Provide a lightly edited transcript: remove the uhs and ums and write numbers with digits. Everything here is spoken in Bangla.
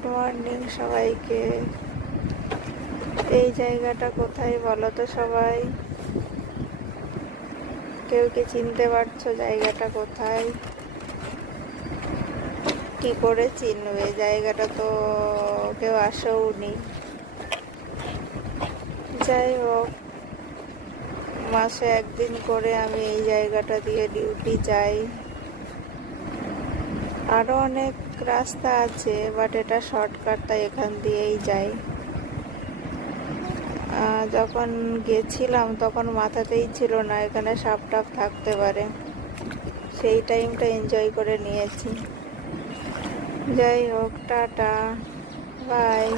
গুড মর্নিং সবাইকে। এই জায়গাটা কোথায় বলো তো সবাই? কেউ কি চিনতে পারছো জায়গাটা কোথায়? কি করে চিনবে? জায়গাটা তো কেউ আসেও নি। যাই হোক, মাসে একদিন করে আমি এই জায়গাটা দিয়ে ডিউটি যাই। আরো অনেক রাস্তা আছে, বাট এটা শর্টকাট, তাই এখান দিয়েই যাই। যখন গেছিলাম তখন মাথাতেই ছিল না এখানে সাপ টাপ থাকতে পারে, সেই টাইমটা এনজয় করে নিয়েছি। যাই হোক, টাটা, বাই।